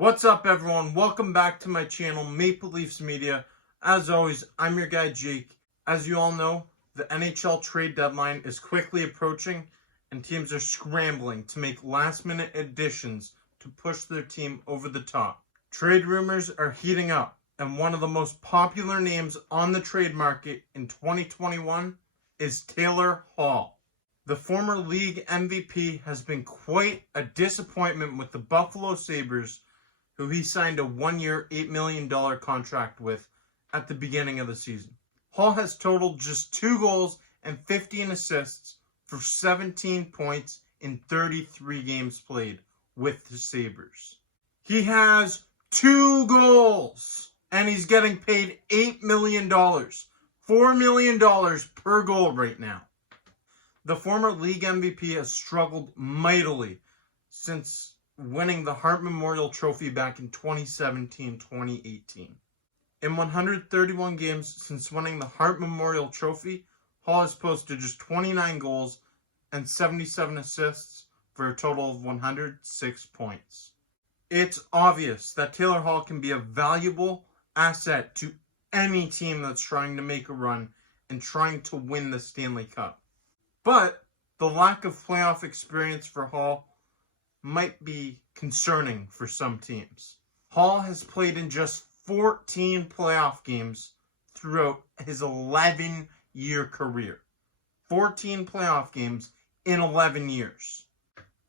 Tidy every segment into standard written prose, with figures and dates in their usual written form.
What's up, everyone? Welcome back to my channel, Maple Leafs Media. As always, I'm your guy, Jake. As you all know, the NHL trade deadline is quickly approaching, and teams are scrambling to make last-minute additions to push their team over the top. Trade rumors are heating up, and one of the most popular names on the trade market in 2021 is Taylor Hall. The former league MVP has been quite a disappointment with the Buffalo Sabres, who he signed a one-year, $8 million contract with at the beginning of the season. Hall has totaled just 2 goals and 15 assists for 17 points in 33 games played with the Sabres. He has 2 goals, and he's getting paid $8 million, $4 million per goal right now. The former league MVP has struggled mightily since winning the Hart Memorial Trophy back in 2017-2018. In 131 games since winning the Hart Memorial Trophy, Hall has posted just 29 goals and 77 assists for a total of 106 points. It's obvious that Taylor Hall can be a valuable asset to any team that's trying to make a run and trying to win the Stanley Cup. But the lack of playoff experience for Hall might be concerning for some teams. Hall has played in just 14 playoff games throughout his 11-year career. 14 playoff games in 11 years.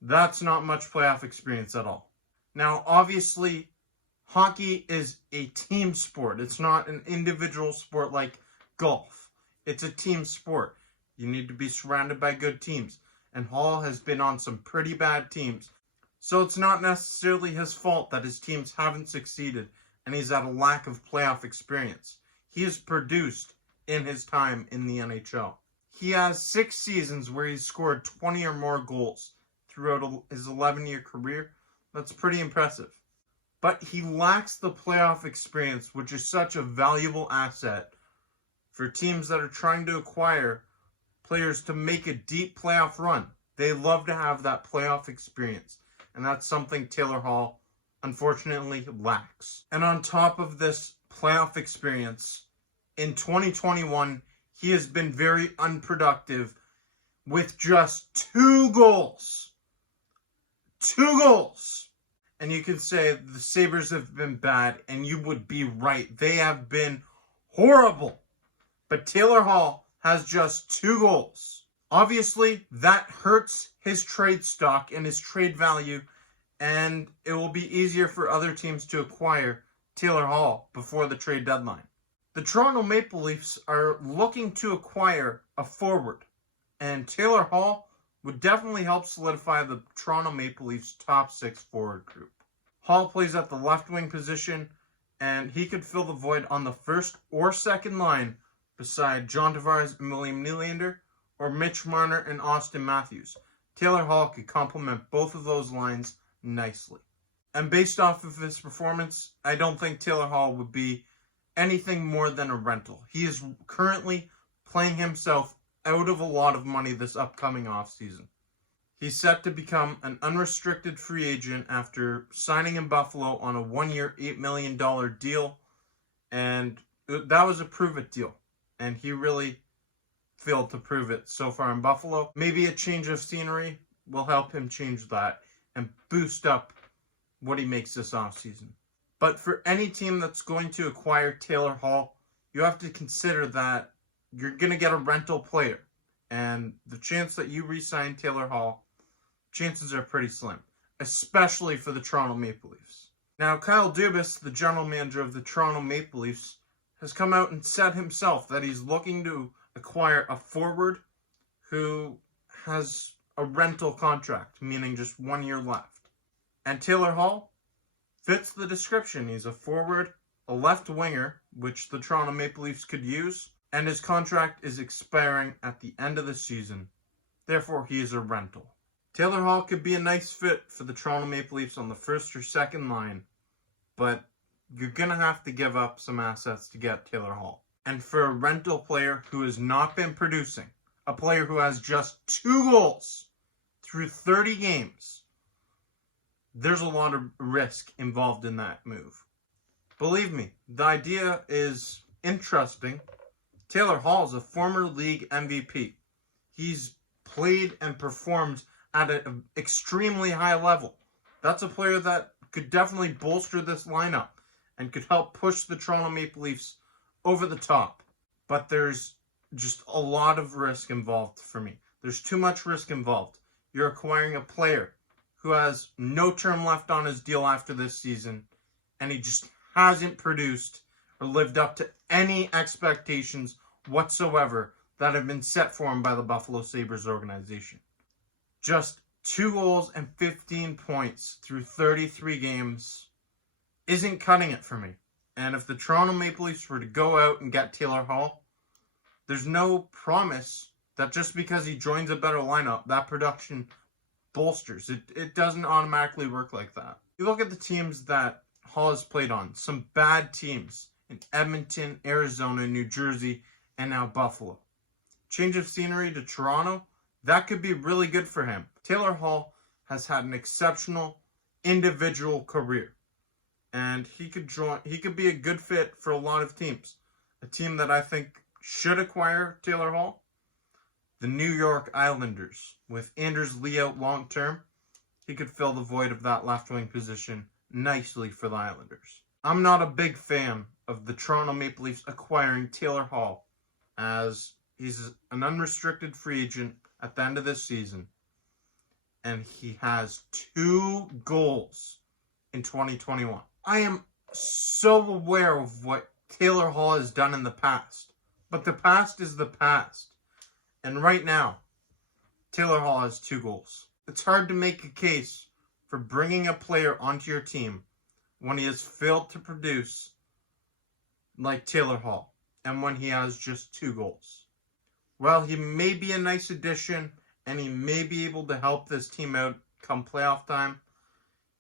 That's not much playoff experience at all. Now, obviously, hockey is a team sport. It's not an individual sport like golf. It's a team sport. You need to be surrounded by good teams. And Hall has been on some pretty bad teams. So it's not necessarily his fault that his teams haven't succeeded and he's had a lack of playoff experience. He has produced in his time in the NHL. He has 6 seasons where he's scored 20 or more goals throughout his 11-year career. That's pretty impressive. But he lacks the playoff experience, which is such a valuable asset for teams that are trying to acquire players to make a deep playoff run. They love to have that playoff experience. And that's something Taylor Hall, unfortunately, lacks. And on top of this playoff experience, in 2021, he has been very unproductive with just 2 goals. 2 goals! And you can say the Sabres have been bad, and you would be right. They have been horrible. But Taylor Hall has just 2 goals. Obviously, that hurts his trade stock and his trade value, and it will be easier for other teams to acquire Taylor Hall before the trade deadline. The Toronto Maple Leafs are looking to acquire a forward, and Taylor Hall would definitely help solidify the Toronto Maple Leafs' top 6 forward group. Hall plays at the left wing position, and he could fill the void on the first or second line beside John Tavares and William Nylander, or Mitch Marner and Austin Matthews. Taylor Hall could complement both of those lines nicely. And based off of his performance, I don't think Taylor Hall would be anything more than a rental. He is currently playing himself out of a lot of money this upcoming offseason. He's set to become an unrestricted free agent after signing in Buffalo on a 1-year, $8 million deal. And that was a prove-it deal. And he really failed to prove it so far in Buffalo. Maybe a change of scenery will help him change that and boost up what he makes this offseason. But for any team that's going to acquire Taylor Hall, you have to consider that you're going to get a rental player. And the chance that you re-sign Taylor Hall, chances are pretty slim, especially for the Toronto Maple Leafs. Now, Kyle Dubas, the general manager of the Toronto Maple Leafs, has come out and said himself that he's looking to acquire a forward who has a rental contract, meaning just 1 year left. And Taylor Hall fits the description. He's a forward, a left winger, which the Toronto Maple Leafs could use, and his contract is expiring at the end of the season. Therefore, he is a rental. Taylor Hall could be a nice fit for the Toronto Maple Leafs on the first or second line, but you're going to have to give up some assets to get Taylor Hall. And for a rental player who has not been producing, a player who has just 2 goals through 30 games, there's a lot of risk involved in that move. Believe me, the idea is interesting. Taylor Hall is a former league MVP. He's played and performed at an extremely high level. That's a player that could definitely bolster this lineup and could help push the Toronto Maple Leafs over the top. But there's just a lot of risk involved for me. There's too much risk involved. You're acquiring a player who has no term left on his deal after this season, and he just hasn't produced or lived up to any expectations whatsoever that have been set for him by the Buffalo Sabres organization. Just 2 goals and 15 points through 33 games isn't cutting it for me. And if the Toronto Maple Leafs were to go out and get Taylor Hall, there's no promise that just because he joins a better lineup, that production bolsters. It doesn't automatically work like that. You look at the teams that Hall has played on, some bad teams in Edmonton, Arizona, New Jersey, and now Buffalo. Change of scenery to Toronto, that could be really good for him. Taylor Hall has had an exceptional individual career, and he could be a good fit for a lot of teams. A team that I think should acquire Taylor Hall, the New York Islanders. With Anders Lee out long term, he could fill the void of that left wing position nicely for the Islanders. I'm not a big fan of the Toronto Maple Leafs acquiring Taylor Hall, as he's an unrestricted free agent at the end of this season, and he has 2 goals in 2021. I am so aware of what Taylor Hall has done in the past, but the past is the past. And right now, Taylor Hall has 2 goals. It's hard to make a case for bringing a player onto your team when he has failed to produce like Taylor Hall, and when he has just 2 goals. Well, he may be a nice addition, and he may be able to help this team out come playoff time.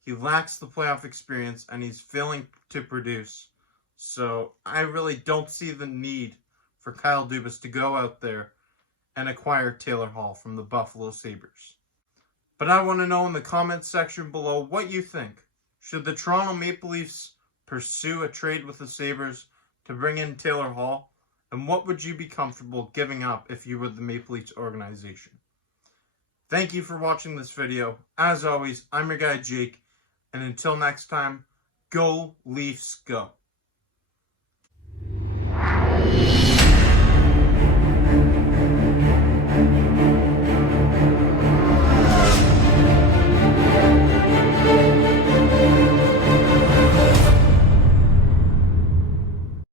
He lacks the playoff experience, and he's failing to produce. So I really don't see the need for Kyle Dubas to go out there and acquire Taylor Hall from the Buffalo Sabres. But I want to know in the comments section below what you think. Should the Toronto Maple Leafs pursue a trade with the Sabres to bring in Taylor Hall? And what would you be comfortable giving up if you were the Maple Leafs organization? Thank you for watching this video. As always, I'm your guy Jake. And until next time, go Leafs go.